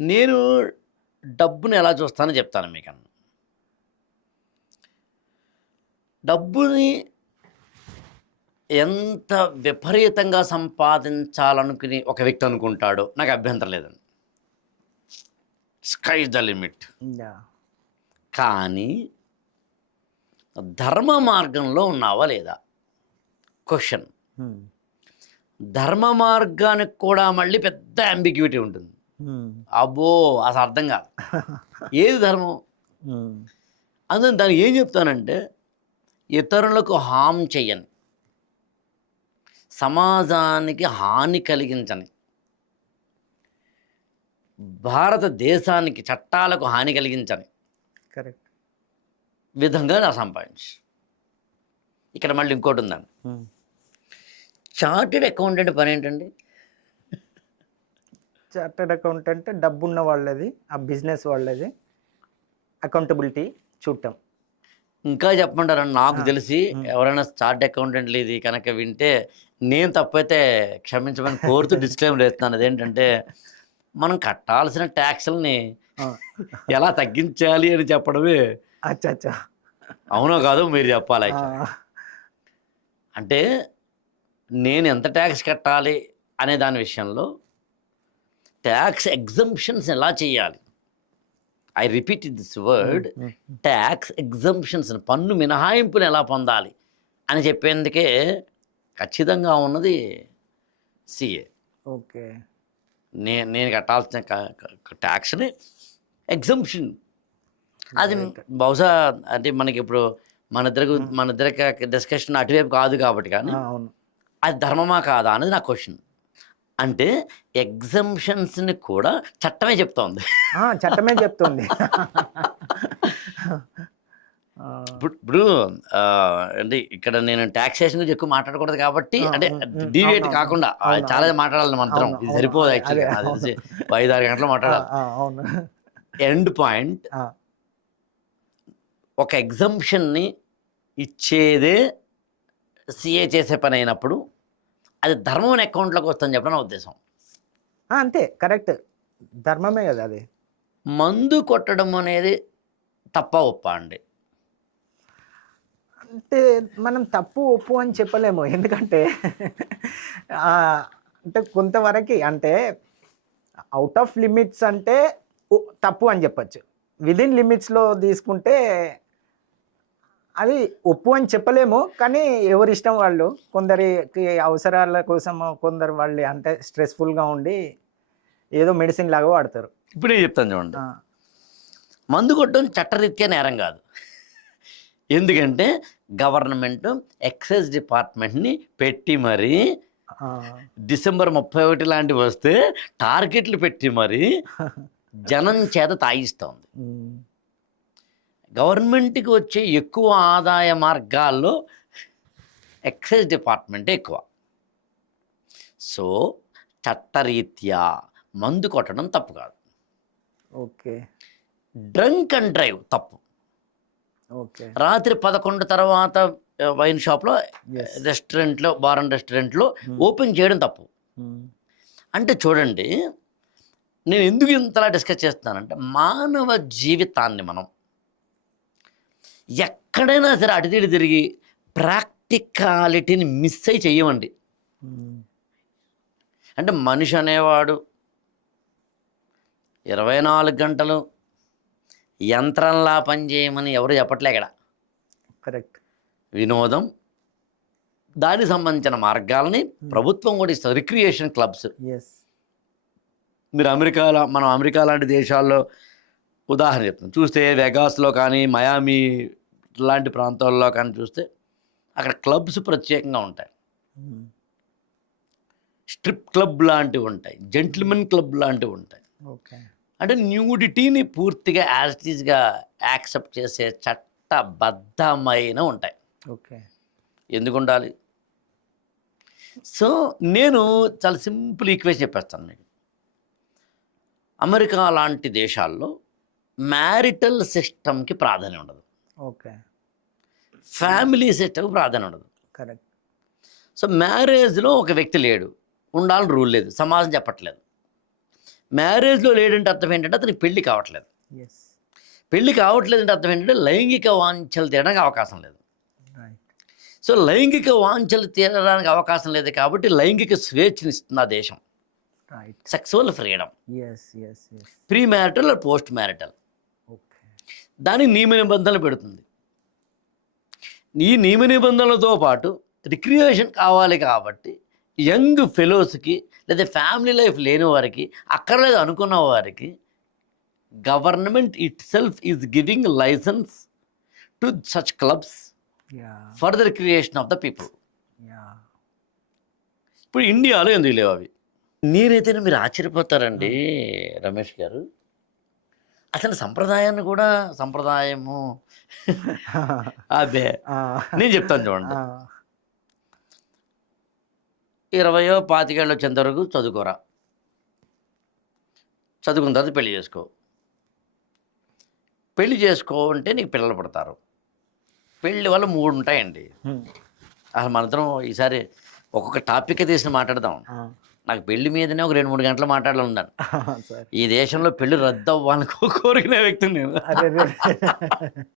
నేను డబ్బుని ఎలా చూస్తానో చెప్తాను మీకు డబ్బుని ఎంత విపరీతంగా సంపాదించాలనుకుని ఒక వ్యక్తి అనుకుంటాడో నాకు అభ్యంతరం లేదండి. స్కై ద లిమిట్ కానీ ధర్మ మార్గంలో ఉన్నావా లేదా? క్వశ్చన్. ధర్మ మార్గానికి కూడా మళ్ళీ పెద్ద అంబిగ్యూటీ ఉంటుంది. అబ్బో అసలు అర్థం కాదు. ఏది ధర్మం. అందుకని దానికి ఏం చెప్తానంటే ఇతరులకు హామ్ చెయ్యని సమాజానికి హాని కలిగించని భారతదేశానికి చట్టాలకు హాని కలిగించని కరెక్ట్. విధంగా నా సంపాదించు. ఇక్కడ మళ్ళీ ఇంకోటి ఉందండి. చార్టెడ్ అకౌంటెంట్ పని ఏంటండి? చార్టెడ్ అకౌంటెంట్ డబ్బు ఉన్న వాళ్ళది ఆ బిజినెస్ వాళ్ళది అకౌంటబిలిటీ చూడటం ఇంకా చెప్పమంటారని నాకు తెలిసి. ఎవరైనా చార్ట్ అకౌంటెంట్లు ఇది కనుక వింటే నేను తప్పైతే క్షమించమని కోరుతూ డిస్క్లైమర్ వేస్తున్నాను అదేంటంటే మనం కట్టాల్సిన ట్యాక్స్లని. ఎలా తగ్గించాలి అని చెప్పడమే అచ్చా అచ్చా అవునో కాదో మీరు చెప్పాలి. అంటే నేను ఎంత ట్యాక్స్ కట్టాలి అనే దాని విషయంలో ట్యాక్స్ ఎగ్జంప్షన్స్ ఎలా చేయాలి? I repeat this word. Tax exemptions పన్ను మినహాయింపుని ఎలా పొందాలి? అని చెప్పేందుకే ఖచ్చితంగా ఉన్నది సిఏ ఓకే. నే నేను కట్టాల్సిన ట్యాక్స్ని ఎగ్జంప్షన్ అది. బహుశా అంటే మనకి ఇప్పుడు మన ఇద్దరికి మన ఇద్దరికి డిస్కషన్ అటువైపు కాదు కాబట్టి కానీ అది ధర్మమా కాదా అనేది నా క్వశ్చన్ అంటే ఎగ్జంప్షన్స్ని కూడా చట్టమే చెప్తోంది. చట్టమే చెప్తుంది. ఇప్పుడు ఇప్పుడు అంటే ఇక్కడ నేను టాక్సేషన్ గురించి ఎక్కువ మాట్లాడకూడదు కాబట్టి అంటే డివియేట్ అవును, కాకుండా చాలా. మాట్లాడాలి మంత్రం ఇది సరిపోదు యాక్చువల్గా ఐదు ఆరు గంటలు మాట్లాడాలి. ఎండ్ పాయింట్ ఒక ఎగ్జంప్షన్ని ఇచ్చేదే సిఏ చేసే పని అయినప్పుడు అది ధర్మం అకౌంట్లోకి వస్తుందని చెప్పడం నా ఉద్దేశం. అంతే. కరెక్ట్. ధర్మమే కదా అది. మందు కొట్టడం అనేది తప్ప ఒప్ప అండి. అంటే మనం తప్పు ఒప్పు అని చెప్పలేము. ఎందుకంటే అంటే కొంతవరకు అంటే అవుట్ ఆఫ్ లిమిట్స్ అంటే తప్పు అని చెప్పచ్చు. విదిన్ లిమిట్స్లో తీసుకుంటే అది ఒప్పు అని చెప్పలేము కానీ ఎవరి ఇష్టం వాళ్ళు. కొందరికి అవసరాల కోసం కొందరు వాళ్ళు అంటే స్ట్రెస్ఫుల్గా ఉండి ఏదో మెడిసిన్ లాగా వాడతారు. ఇప్పుడు నేను చెప్తాను చూడండి. మందు కొట్టడం చట్టరీత్యా నేరం కాదు. ఎందుకంటే గవర్నమెంట్ ఎక్సైజ్ డిపార్ట్మెంట్ని పెట్టి మరీ డిసెంబర్ ముప్పై ఒకటి లాంటివి వస్తే టార్గెట్లు పెట్టి మరీ జనం చేత తాగిస్తోంది. గవర్నమెంట్కి వచ్చే ఎక్కువ ఆదాయ మార్గాల్లో ఎక్సైజ్ డిపార్ట్మెంటే ఎక్కువ. సో చట్టరీత్యా మందు కొట్టడం తప్పు కాదు. ఓకే. డ్రంక్ అండ్ డ్రైవ్ తప్పు. ఓకే. రాత్రి పదకొండు తర్వాత వైన్ షాప్లో. రెస్టారెంట్లో బార్ అండ్ రెస్టారెంట్లో Hmm. ఓపెన్ చేయడం తప్పు. ఉమ్, అంటే చూడండి నేను ఎందుకు ఇంతలా డిస్కస్ చేస్తున్నానంటే మానవ జీవితాన్ని మనం ఎక్కడైనా సరే అటు తిరిగి తిరిగి ప్రాక్టికాలిటీని మిస్ అయి చెయ్యమండి. ఉమ్, అంటే మనిషి అనేవాడు ఇరవై నాలుగు గంటలు యంత్రంలా పనిచేయమని ఎవరు చెప్పట్లే ఇక్కడ. కరెక్ట్. వినోదం దానికి సంబంధించిన మార్గాల్ని ప్రభుత్వం కూడా ఇస్తుంది. Recreation clubs. ఎస్ మీరు అమెరికాలో మనం అమెరికా లాంటి దేశాల్లో ఉదాహరణ చెప్తాం చూస్తే వెగాస్లో కానీ మయామి లాంటి ప్రాంతాల్లో కానీ చూస్తే అక్కడ క్లబ్స్ ప్రత్యేకంగా ఉంటాయి. స్ట్రిప్ క్లబ్ లాంటివి ఉంటాయి. జెంటిల్మెన్ క్లబ్ లాంటివి ఉంటాయి. ఓకే. అంటే న్యూడిటీని పూర్తిగా యాజిటీస్గా యాక్సెప్ట్ చేసే చట్టబద్ధమైన ఉంటాయి. ఓకే. ఎందుకు ఉండాలి సో నేను చాలా సింపుల్ ఈక్వేషన్ చెప్పేస్తాను మీకు. అమెరికా లాంటి దేశాల్లో మ్యారిటల్ సిస్టమ్కి ప్రాధాన్యం ఉండదు. ఓకే. ఫ్యామిలీ సిస్టమ్కి ప్రాధాన్యం ఉండదు. కరెక్ట్. సో మ్యారేజ్లో ఒక వ్యక్తి లేడు. ఉండాలని రూల్ లేదు. సమాజం చెప్పట్లేదు. మ్యారేజ్లో లేడంటే అర్థం ఏంటంటే అతనికి పెళ్ళి కావట్లేదు. ఎస్ పెళ్ళి కావట్లేదు అంటే అర్థం ఏంటంటే లైంగిక వాంఛలు తీరడానికి అవకాశం లేదు. సో లైంగిక వాంఛలు తీరడానికి అవకాశం లేదు కాబట్టి లైంగిక స్వేచ్ఛని ఇస్తుంది ఆ దేశం. Sexual freedom pre marital post marital దానికి నియమ నిబంధనలు పెడుతుంది. ఈ నియమ నిబంధనలతో పాటు రిక్రియేషన్ కావాలి కాబట్టి యంగ్ ఫెలోస్కి లేదా ఫ్యామిలీ లైఫ్ లేని వారికి అక్కర్లేదు అనుకున్న వారికి government itself is giving licence to such clubs yeah for the recreation of the people. Yeah ఇప్పుడు ఇండియాలో ఎందుకు లేవు అవి? నేనైతే మీరు ఆశ్చర్యపోతారండి రమేష్ గారు. అసలు సంప్రదాయాన్ని కూడా సంప్రదాయము. అదే. నేను చెప్తాను చూడండి. ఇరవయో పాతికేళ్ళు వచ్చేంత వరకు చదువుకోరా. చదువుకున్న తర్వాత పెళ్ళి చేసుకో. పెళ్ళి చేసుకో అంటే నీకు పిల్లలు పడతారు. పెళ్ళి వల్ల మూడు ఉంటాయండి. అసలు మనందరం ఈసారి ఒక్కొక్క టాపిక్ తీసి మాట్లాడదాం. నాకు పెళ్ళి మీదనే ఒక రెండు మూడు గంటలు మాట్లాడాలన్నాను ఈ దేశంలో పెళ్ళి రద్దు అవ్వాలని కోరుకునే వ్యక్తిని నేను.